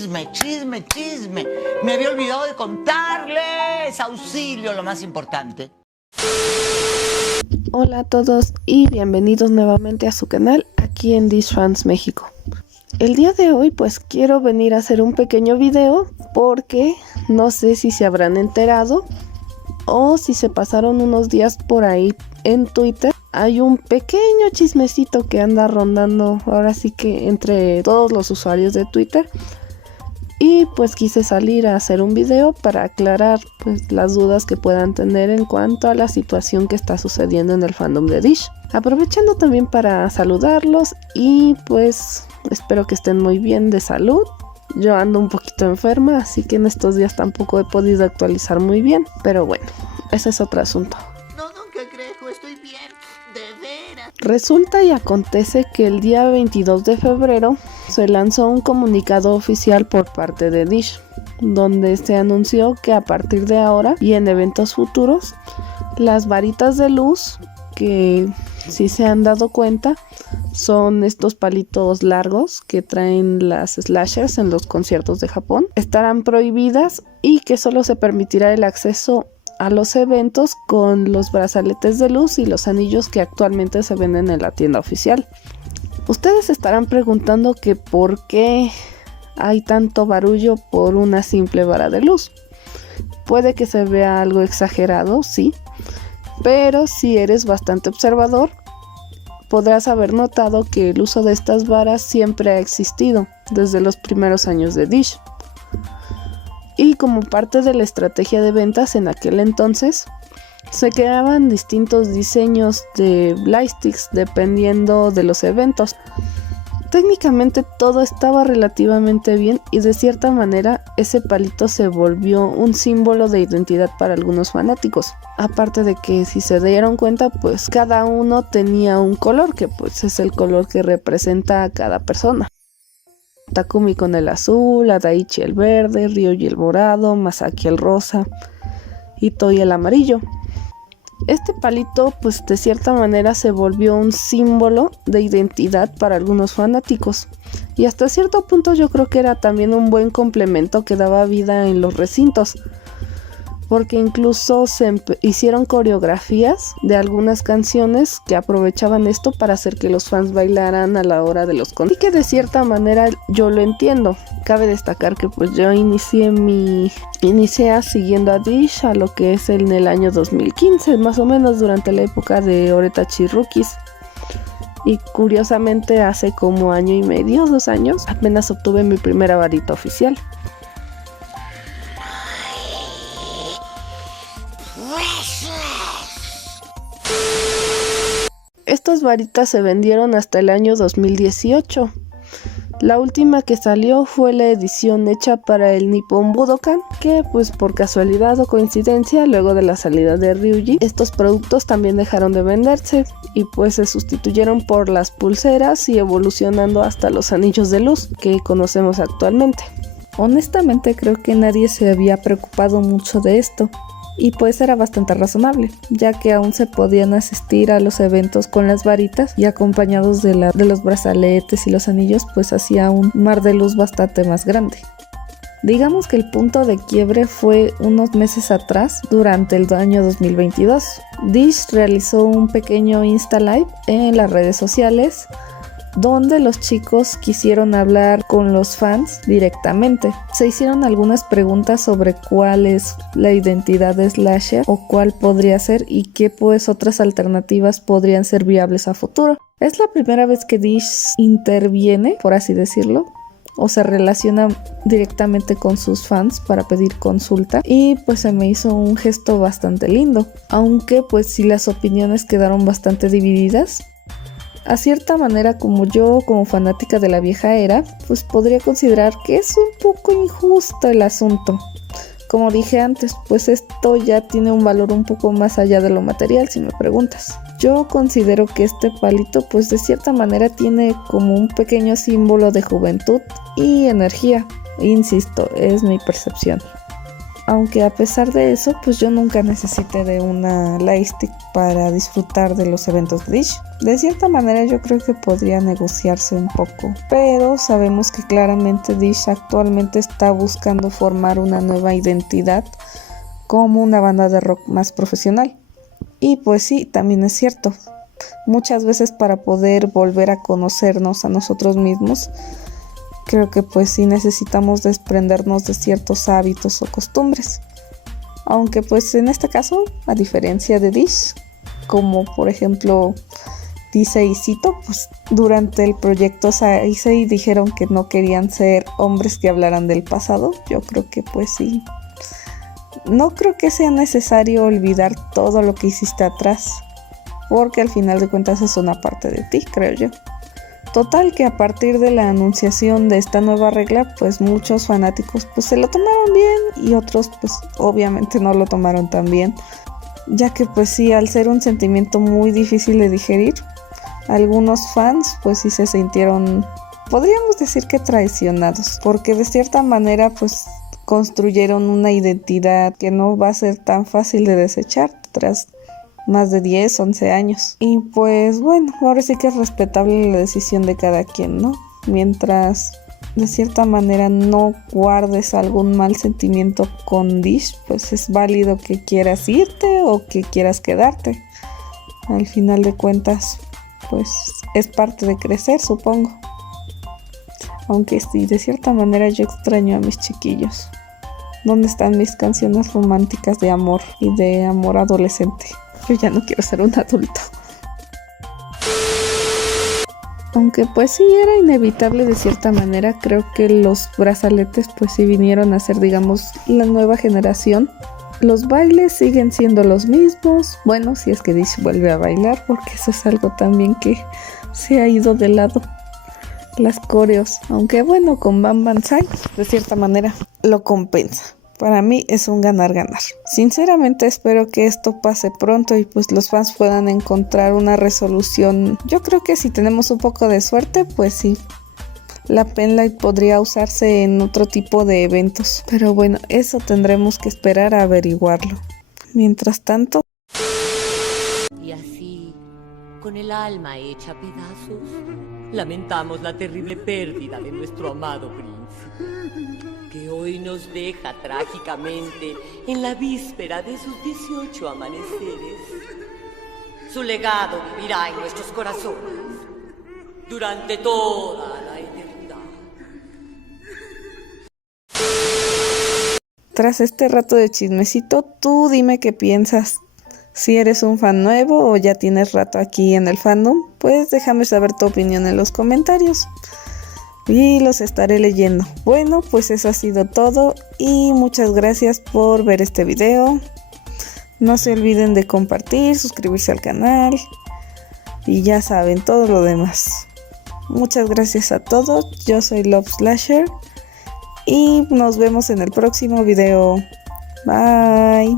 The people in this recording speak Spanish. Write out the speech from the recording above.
chisme. Me había olvidado de contarles. Auxilio, lo más importante. Hola a todos y bienvenidos nuevamente a su canal aquí en Dish Fans México. El día de hoy pues quiero venir a hacer un pequeño video porque no sé si se habrán enterado o si se pasaron unos días por ahí en Twitter. Hay un pequeño chismecito que anda rondando ahora sí que entre todos los usuarios de Twitter. Y pues quise salir a hacer un video para aclarar pues las dudas que puedan tener en cuanto a la situación que está sucediendo en el fandom de Dish. Aprovechando también para saludarlos y pues espero que estén muy bien de salud. Yo ando un poquito enferma, así que en estos días tampoco he podido actualizar muy bien. Pero bueno, ese es otro asunto. No, don Cangrejo, estoy bien, de veras. Resulta y acontece que el día 22 de febrero se lanzó un comunicado oficial por parte de Dish, donde se anunció que a partir de ahora y en eventos futuros, las varitas de luz, que si se han dado cuenta, son estos palitos largos que traen las slashers en los conciertos de Japón, estarán prohibidas y que solo se permitirá el acceso a los eventos con los brazaletes de luz y los anillos que actualmente se venden en la tienda oficial. Ustedes estarán preguntando que por qué hay tanto barullo por una simple vara de luz. Puede que se vea algo exagerado, sí, pero si eres bastante observador, podrás haber notado que el uso de estas varas siempre ha existido desde los primeros años de Dish. Y como parte de la estrategia de ventas en aquel entonces, se creaban distintos diseños de lightsticks dependiendo de los eventos. Técnicamente todo estaba relativamente bien y de cierta manera ese palito se volvió un símbolo de identidad para algunos fanáticos. Aparte de que si se dieron cuenta pues cada uno tenía un color que pues es el color que representa a cada persona. Takumi con el azul, Adaichi el verde, Ryoji el morado, Masaki el rosa y Toei el amarillo. Este palito pues de cierta manera se volvió un símbolo de identidad para algunos fanáticos y hasta cierto punto yo creo que era también un buen complemento que daba vida en los recintos, porque incluso se hicieron coreografías de algunas canciones que aprovechaban esto para hacer que los fans bailaran a la hora de los conciertos. Y que de cierta manera yo lo entiendo. Cabe destacar que pues yo inicié siguiendo a Dish a lo que es en el año 2015, más o menos durante la época de Oretachi Rookies. Y curiosamente hace como año y medio, 2 años, apenas obtuve mi primera varita oficial. Estas varitas se vendieron hasta el año 2018. La última que salió fue la edición hecha para el Nippon Budokan, que pues por casualidad o coincidencia, luego de la salida de Ryuji, estos productos también dejaron de venderse y pues se sustituyeron por las pulseras y evolucionando hasta los anillos de luz que conocemos actualmente. Honestamente creo que nadie se había preocupado mucho de esto. Y pues era bastante razonable, ya que aún se podían asistir a los eventos con las varitas y acompañados de los brazaletes y los anillos, pues hacía un mar de luz bastante más grande. Digamos que el punto de quiebre fue unos meses atrás, durante el año 2022. Dish realizó un pequeño Insta Live en las redes sociales, donde los chicos quisieron hablar con los fans directamente. Se hicieron algunas preguntas sobre cuál es la identidad de Slasher o cuál podría ser y qué pues otras alternativas podrían ser viables a futuro. Es la primera vez que Dish interviene, por así decirlo, o se relaciona directamente con sus fans para pedir consulta y pues se me hizo un gesto bastante lindo, aunque pues sí las opiniones quedaron bastante divididas. A cierta manera, como yo, como fanática de la vieja era, pues podría considerar que es un poco injusto el asunto. Como dije antes, pues esto ya tiene un valor un poco más allá de lo material, si me preguntas. Yo considero que este palito, pues de cierta manera tiene como un pequeño símbolo de juventud y energía. Insisto, es mi percepción. Aunque a pesar de eso, pues yo nunca necesité de una Lightstick para disfrutar de los eventos de Dish. De cierta manera yo creo que podría negociarse un poco, pero sabemos que claramente Dish actualmente está buscando formar una nueva identidad como una banda de rock más profesional. Y pues sí, también es cierto. Muchas veces para poder volver a conocernos a nosotros mismos, creo que pues sí necesitamos desprendernos de ciertos hábitos o costumbres. Aunque pues en este caso, a diferencia de Dish, como por ejemplo dice y cito, pues durante el proyecto Saisei dijeron que no querían ser hombres que hablaran del pasado. Yo creo que pues sí. No creo que sea necesario olvidar todo lo que hiciste atrás, porque al final de cuentas es una parte de ti, creo yo. Total que a partir de la anunciación de esta nueva regla, pues muchos fanáticos pues se lo tomaron bien y otros pues obviamente no lo tomaron tan bien, ya que pues sí, al ser un sentimiento muy difícil de digerir, algunos fans pues sí se sintieron, podríamos decir que traicionados, porque de cierta manera pues construyeron una identidad que no va a ser tan fácil de desechar tras más de 10, 11 años. Y pues bueno, ahora sí que es respetable la decisión de cada quien, ¿no? Mientras de cierta manera no guardes algún mal sentimiento con Dish, pues es válido que quieras irte o que quieras quedarte. Al final de cuentas, pues es parte de crecer, supongo. Aunque sí, de cierta manera yo extraño a mis chiquillos. ¿Dónde están mis canciones románticas de amor y de amor adolescente? Yo ya no quiero ser un adulto. Aunque pues sí era inevitable de cierta manera, creo que los brazaletes pues sí vinieron a ser, digamos, la nueva generación. Los bailes siguen siendo los mismos. Bueno, si es que Dish vuelve a bailar, porque eso es algo también que se ha ido de lado. Las coreos, aunque bueno, con Bam Banzai de cierta manera lo compensa. Para mí es un ganar-ganar. Sinceramente espero que esto pase pronto y pues los fans puedan encontrar una resolución. Yo creo que si tenemos un poco de suerte, pues sí, la Penlight podría usarse en otro tipo de eventos. Pero bueno, eso tendremos que esperar a averiguarlo. Mientras tanto... Y así, con el alma hecha pedazos, lamentamos la terrible pérdida de nuestro amado príncipe, que hoy nos deja trágicamente en la víspera de sus 18 amaneceres. Su legado vivirá en nuestros corazones durante toda la eternidad. Tras este rato de chismecito, tú dime qué piensas. Si eres un fan nuevo o ya tienes rato aquí en el fandom, pues déjame saber tu opinión en los comentarios y los estaré leyendo. Bueno, pues eso ha sido todo y muchas gracias por ver este video. No se olviden de compartir, suscribirse al canal y ya saben todo lo demás. Muchas gracias a todos, yo soy Love Slasher y nos vemos en el próximo video. Bye.